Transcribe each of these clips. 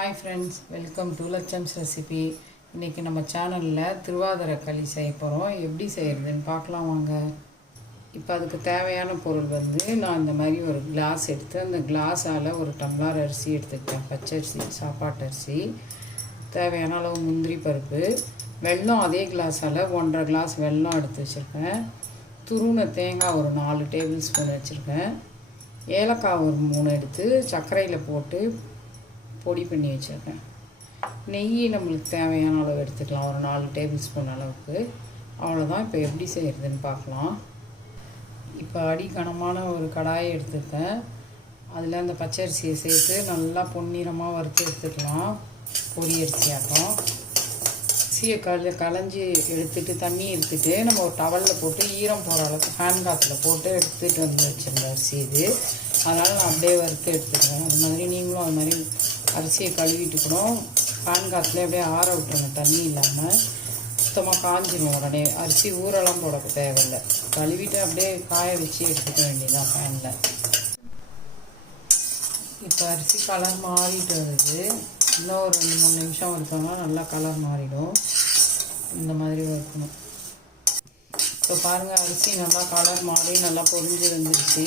Hi friends welcome to Lakshams recipe இன்றைக்கி நம்ம சேனலில் திருவாதிரை களி செய்ய போகிறோம் எப்படி செய்கிறதுன்னு பார்க்கலாம் வாங்க. இப்போ அதுக்கு தேவையான பொருள் வந்து நான் இந்த மாதிரி ஒரு கிளாஸ் எடுத்து அந்த கிளாஸால் ஒரு டம்ளார் அரிசி எடுத்துக்கிட்டேன். பச்சரிசி சாப்பாட்டு அரிசி. தேவையான அளவு முந்திரி பருப்பு. வெல்லம் அதே கிளாஸால் ஒன்றரை கிளாஸ் வெல்லம் எடுத்து வச்சுருக்கேன். துருவின தேங்காய் ஒரு நாலு டேபிள் ஸ்பூன் வச்சுருக்கேன். ஏலக்காய் ஒரு மூணு எடுத்து சர்க்கரையில் போட்டு பொடி பண்ணி வச்சுருக்கேன். நெய் நம்மளுக்கு தேவையான அளவு எடுத்துக்கலாம். ஒரு நாலு டேபிள் ஸ்பூன் அளவுக்கு. அவ்வளோதான் இப்போ எப்படி செய்கிறதுன்னு பார்க்கலாம். இப்போ அடிக்கனமான ஒரு கடாயை எடுத்துருக்கேன். அதில் அந்த பச்சரிசியை சேர்த்து நல்லா பொன்னிறமாக வறுத்து எடுத்துக்கலாம். பொடி அரிசியாட்டம். அரிசியை கல களைஞ்சி எடுத்துட்டு தண்ணி எடுத்துட்டு நம்ம ஒரு டவலில் போட்டு ஈரம் போகிற அளவுக்கு ஃபேன் காத்தில் போட்டு எடுத்துகிட்டு வந்து வச்சிருந்த அரிசி இது. அதனால் நான் அப்படியே வறுத்து எடுத்துக்கிறேன். அது மாதிரி நீங்களும் அது மாதிரி அரிசியை கழுவிட்டு கூட ஃபேன் காற்றுல அப்படியே ஆற விட்டுருங்க. தண்ணி இல்லாமல் சுத்தமாக காஞ்சிடும் உடனே. அரிசி ஊரெல்லாம் போட தேவையில்லை. கழுவிட்டு அப்படியே காய வச்சு எடுத்துக்க வேண்டியதான் ஃபேனில் இப்போ அரிசி கலர் மாறிட்டு வருது. இன்னும் ஒரு ரெண்டு மூணு நிமிஷம் வறுத்தோம்னா நல்லா கலர் மாறிடும். இந்த மாதிரி வறுக்கணும். இப்போ பாருங்கள் அரிசி நல்லா கலர் மாறி நல்லா பொரிஞ்சு வந்துருச்சு.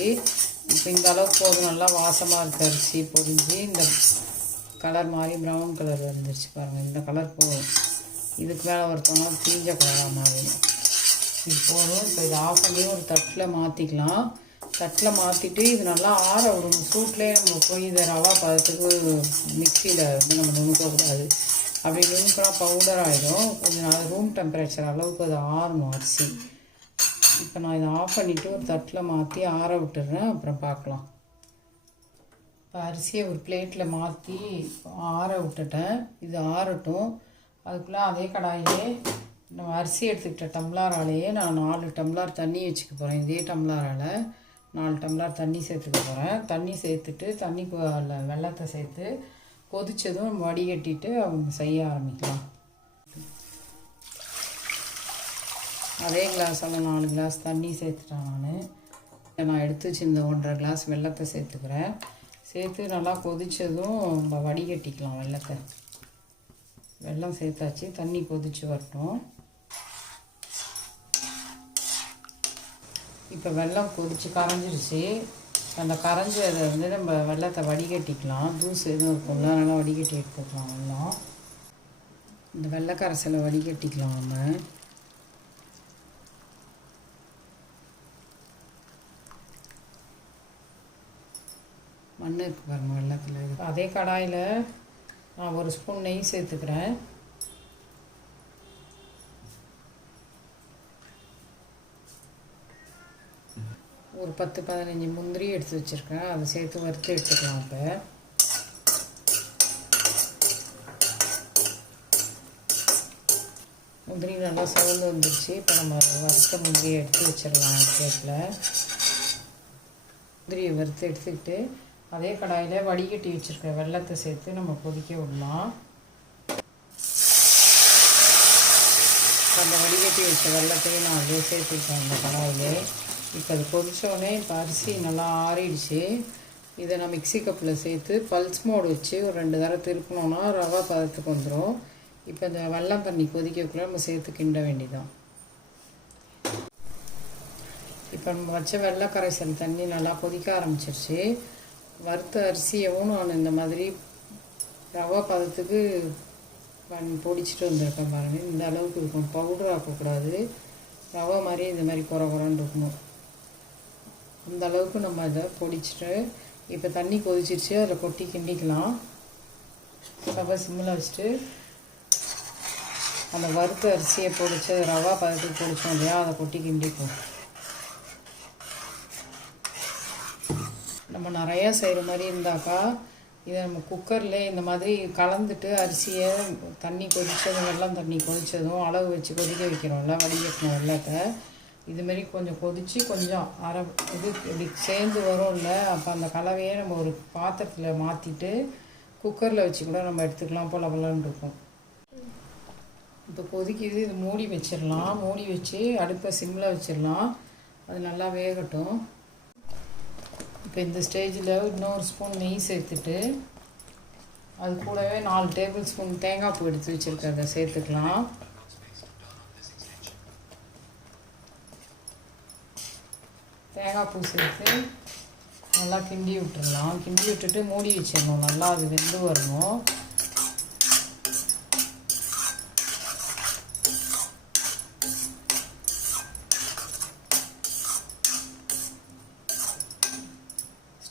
இப்போ இந்த அளவுக்கு போதும். நல்லா வாசமாக இருக்குது அரிசி பொரிஞ்சு. இந்த கலர் மாதிரி ப்ரௌன் கலர் வந்துருச்சு பாருங்கள் இந்த கலர் போதும். இதுக்கு மேலே ஒருத்தவங்க தீஞ்ச கலராக மாறிடும். இது போதும். இப்போ இதை ஆஃப் பண்ணி ஒரு தட்டில் மாற்றிக்கலாம் தட்டில் மாற்றிட்டு இது நல்லா ஆற விடணும். சூட்லேயே நம்ம போய் இதை ரவா பதத்துக்கு மிக்சியில் வந்து நம்ம நுணுக்கக்கூடாது. அப்படி நுணுக்கினா பவுடர் ஆகிடும் கொஞ்சம் நாள் ரூம் டெம்பரேச்சர் அளவுக்கு அது ஆறணும் அரிசி. இப்போ நான் இதை ஆஃப் பண்ணிவிட்டு ஒரு தட்டில் மாற்றி ஆற விட்டுறேன். அப்புறம் பார்க்கலாம். இப்போ அரிசியை ஒரு பிளேட்டில் மாற்றி ஆற விட்டுட்டேன். இது ஆறட்டும். அதுக்குள்ளே அதே கடாயிலே நம்ம அரிசி எடுத்துக்கிட்ட டம்ளாராலேயே நான் நாலு டம்ளார் தண்ணி வச்சுக்க போகிறேன் இதே டம்ளாரால் நாலு டம்ளார் தண்ணி சேர்த்துக்க போகிறேன் தண்ணி சேர்த்துட்டு தண்ணி வெள்ளத்தை சேர்த்து கொதித்ததும் வடிகட்டிட்டு அவங்க செய்ய ஆரம்பிக்கலாம். அதே கிளாஸால் நாலு கிளாஸ் தண்ணி சேர்த்துட்டேன் நான். நான் எடுத்து வச்சுருந்த ஒன்றரை கிளாஸ் வெள்ளத்தை சேர்த்துக்கிறேன். சேர்த்து நல்லா கொதித்ததும் நம்ம வடிகட்டிக்கலாம் வெள்ளத்தை. வெள்ளம் சேர்த்தாச்சு தண்ணி கொதித்து வரட்டும். இப்போ வெள்ளம் கொதித்து கரைஞ்சிருச்சு. அந்த கரைஞ்சதை வந்து நம்ம வெள்ளத்தை வடிகட்டிக்கலாம். தூசு எதுவும் இருக்கும்ல அதனால் வடிகட்டி எடுத்துக்கலாம் வெள்ளம். இந்த வெள்ளை கரைசலை வடிகட்டிக்கலாம் நம்ம. மண் இருக்கு பாருங்கள் வெள்ளத்தில். அதே கடாயில் நான் ஒரு ஸ்பூன் நெய் சேர்த்துக்கிறேன். ஒரு பத்து பதினஞ்சு முந்திரி எடுத்து வச்சுருக்கேன். அதை சேர்த்து வறுத்து எடுத்துக்கலாம் இப்போ. முந்திரி நல்லா சவுந்து வந்துருச்சு. இப்போ நம்ம வறுத்த முந்திரியை எடுத்து வச்சிடலாம் கேட்டில் முந்திரியை வறுத்து எடுத்துக்கிட்டு அதே கடாயில் வடிகட்டி வச்சுருக்க வெள்ளத்தை சேர்த்து நம்ம கொதிக்க விடலாம். அந்த வடிகட்டி வச்ச வெள்ளத்தையும் நான் அப்படியே சேர்த்துருக்கேன் அந்த கடாயிலே. இப்போ அது கொதித்தோடனே இப்போ அரிசி நல்லா ஆறிடுச்சு. இதை நான் மிக்சி கப்பில் சேர்த்து பல்ஸ் மோடு வச்சு ஒரு ரெண்டு தடவை திருப்பினோன்னா ரவா பதத்துக்கு வந்துடும் இப்போ இந்த வெள்ளம் தண்ணி கொதிக்கக்குள்ளே நம்ம சேர்த்து கிண்ட வேண்டிதான் இப்போ நம்ம வச்ச வெள்ளை கரைசல் தண்ணி நல்லா கொதிக்க ஆரம்பிச்சிருச்சு. வறுத்த அரிசியவும் நான் இந்த மாதிரி ரவா பதத்துக்கு பண் பொடிச்சிட்டு வந்திருக்கேன் பாருங்கள் இந்த அளவுக்கு இருக்கும். பவுடர் ஆக்கக்கூடாது. ரவா மாதிரி இந்த மாதிரி குறை குறன்னு இருக்கணும். அந்த அளவுக்கு நம்ம அதை பொடிச்சிட்டு இப்போ தண்ணி கொதிச்சிருச்சு. அதில் கொட்டி கிண்டிக்கலாம். ரவா சிம்மில் வச்சுட்டு அந்த வறுத்த அரிசியை பொடிச்சு ரவா பதத்துக்கு பொடிச்சோம் இல்லையா அதை கொட்டி கிண்டிக்கும் நம்ம நிறையா செய்கிற மாதிரி இருந்தாக்கா இதை நம்ம குக்கரில் இந்த மாதிரி கலந்துட்டு அரிசியை தண்ணி கொதித்ததும் வெள்ளம் தண்ணி கொதித்ததும் அளவு வச்சு கொதிக்க வைக்கிறோம்ல வடிகட்டின வெள்ளத்தை இதுமாரி கொஞ்சம் கொதித்து கொஞ்சம் அரை இது இப்படி சேர்ந்து வரும்ல அப்போ அந்த கலவையை நம்ம ஒரு பாத்திரத்தில் மாற்றிட்டு குக்கரில் வச்சு கூட நம்ம எடுத்துக்கலாம் போல பலன்னு இருக்கும். இப்போ கொதிக்குது இது மூடி வச்சிடலாம். மூடி வச்சு அடுப்பை சிம்மில் வச்சிடலாம். அது நல்லா வேகட்டும். இப்போ இந்த ஸ்டேஜில் இன்னொரு ஸ்பூன் நெய் சேர்த்துட்டு அது கூடவே நாலு டேபிள் ஸ்பூன் தேங்காய் பூ எடுத்து வச்சுருக்கிறத சேர்த்துக்கலாம். தேங்காய் பூ சேர்த்து நல்லா கிண்டி விட்டுடலாம் கிண்டி விட்டுட்டு மூடி வச்சிடணும். நல்லா அது வெந்து வரணும்.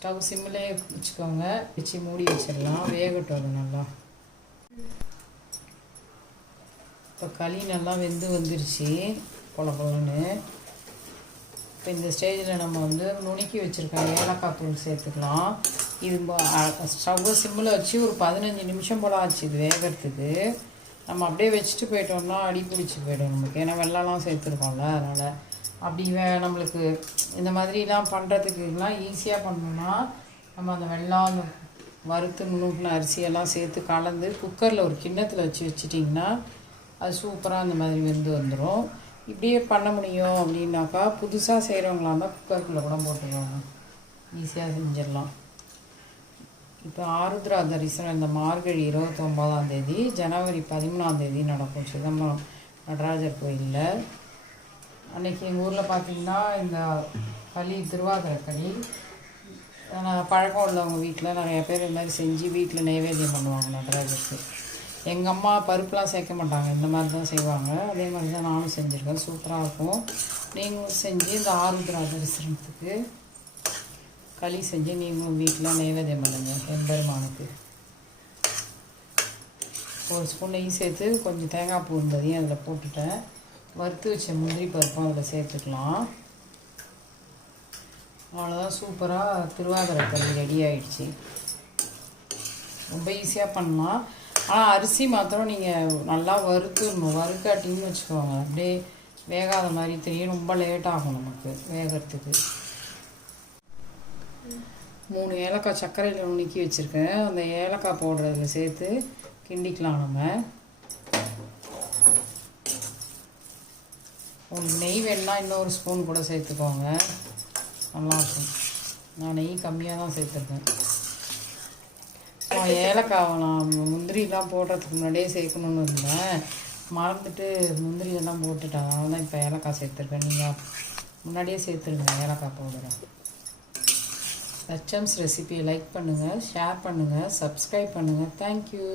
ஸ்டவ் சிம்மிலே வச்சுக்கோங்க. வச்சு மூடி வச்சிடலாம். வேகட்டும் அது நல்லா. இப்போ களி நல்லா வெந்து வந்துருச்சு. கொல பொலன்னு. இப்போ இந்த ஸ்டேஜில் நம்ம வந்து நுணுக்கி வச்சுருக்கோம் ஏலக்காய் தூள் சேர்த்துக்கலாம். இது ஸ்டவ்வை சிம்மில் வச்சு ஒரு பதினஞ்சு நிமிஷம் போல் ஆச்சு இது வேகிறதுக்கு. நம்ம அப்படியே வச்சுட்டு போயிட்டோம்னா அடி பிடிச்சி போயிடும் நமக்கு. ஏன்னா வெள்ளம்லாம் சேர்த்துருக்கோம்ல அதனால் அப்படி வே நம்மளுக்கு இந்த மாதிரிலாம் பண்ணுறதுக்குலாம் ஈஸியாக பண்ணணும்னா நம்ம அந்த வெள்ளம் வறுத்து நுணுக்கின அரிசியெல்லாம் சேர்த்து கலந்து குக்கரில் ஒரு கிண்ணத்தில் வச்சு வச்சிட்டிங்கன்னா அது சூப்பராக அந்த மாதிரி வெந்து வந்துடும் இப்படியே பண்ண முடியும் அப்படின்னாக்கா புதுசாக செய்கிறவங்களா இருந்தால் குக்கருக்குள்ளே கூட போட்டுருவாங்க ஈஸியாக செஞ்சிடலாம். இப்போ ஆருத்ரா தரிசனம் இந்த மார்கழி இருபத்தொம்போதாம் தேதி ஜனவரி பதிமூணாம் தேதி நடக்கும். சிதம்பரம் நடராஜர் கோயிலில் அன்றைக்கி எங்கள் ஊரில் பார்த்தீங்கன்னா இந்த களி திருவாதிரை களி நான் பழக்கம் உள்ளவங்க வீட்டில் நிறைய பேர் இந்த மாதிரி செஞ்சு வீட்டில் நைவேத்தியம் பண்ணுவாங்க நடராஜருக்கு. எங்கள் அம்மா பருப்புலாம் சேர்க்க மாட்டாங்க இந்த மாதிரி தான் செய்வாங்க. அதே மாதிரி தான் நானும் செஞ்சுருக்கேன். சூப்பராக இருக்கும். நீங்களும் செஞ்சு இந்த ஆருத்ரா தரிசனத்துக்கு களி செஞ்சு நீங்களும் வீட்டில் நைவேத்தியம் பண்ணுங்க எம்பெருமானுக்கு. ஒரு ஸ்பூன் நெய் சேர்த்து கொஞ்சம் தேங்காய் பூ இருந்ததையும் அதில் போட்டுட்டேன். வறுத்து வச்ச முந்திரி பருப்பும் அதில் சேர்த்துக்கலாம். அவ்வளோதான் சூப்பராக திருவாதிரை கறி ரெடி ஆகிடுச்சி ரொம்ப ஈஸியாக பண்ணலாம். ஆனால் அரிசி மாத்திரம் நீங்கள் நல்லா வறுத்துடணும் வறுக்காட்டின்னு வச்சுக்கோங்க. அப்படியே வேகாத மாதிரி தெரியும். ரொம்ப லேட் ஆகும் நமக்கு வேகிறதுக்கு. மூணு ஏலக்காய் சர்க்கரையில் நுணுக்கி வச்சுருக்கேன். அந்த ஏலக்காய் பவுடர் அதில் சேர்த்து கிண்டிக்கலாம் நம்ம. நெய் வேணுன்னா இன்னொரு ஸ்பூன் கூட சேர்த்துக்கோங்க. நல்லாயிருக்கும் நான் நெய் கம்மியாக தான் சேர்த்துருக்கேன். நான் ஏலக்காய் நான் முந்திரிலாம் போடுறதுக்கு முன்னாடியே சேர்க்கணுன்னு இருந்தேன். மறந்துட்டு முந்திரியெல்லாம் போட்டுட்டேன் அதனால தான் இப்போ ஏலக்காய் சேர்த்துருக்கேன். நீங்கள் முன்னாடியே சேர்த்துருங்க ஏலக்காய் பவுடரை லட்சம்ஸ் ரெசிபியை லைக் பண்ணுங்கள் ஷேர் பண்ணுங்கள் சப்ஸ்கிரைப் பண்ணுங்கள் தேங்க்யூ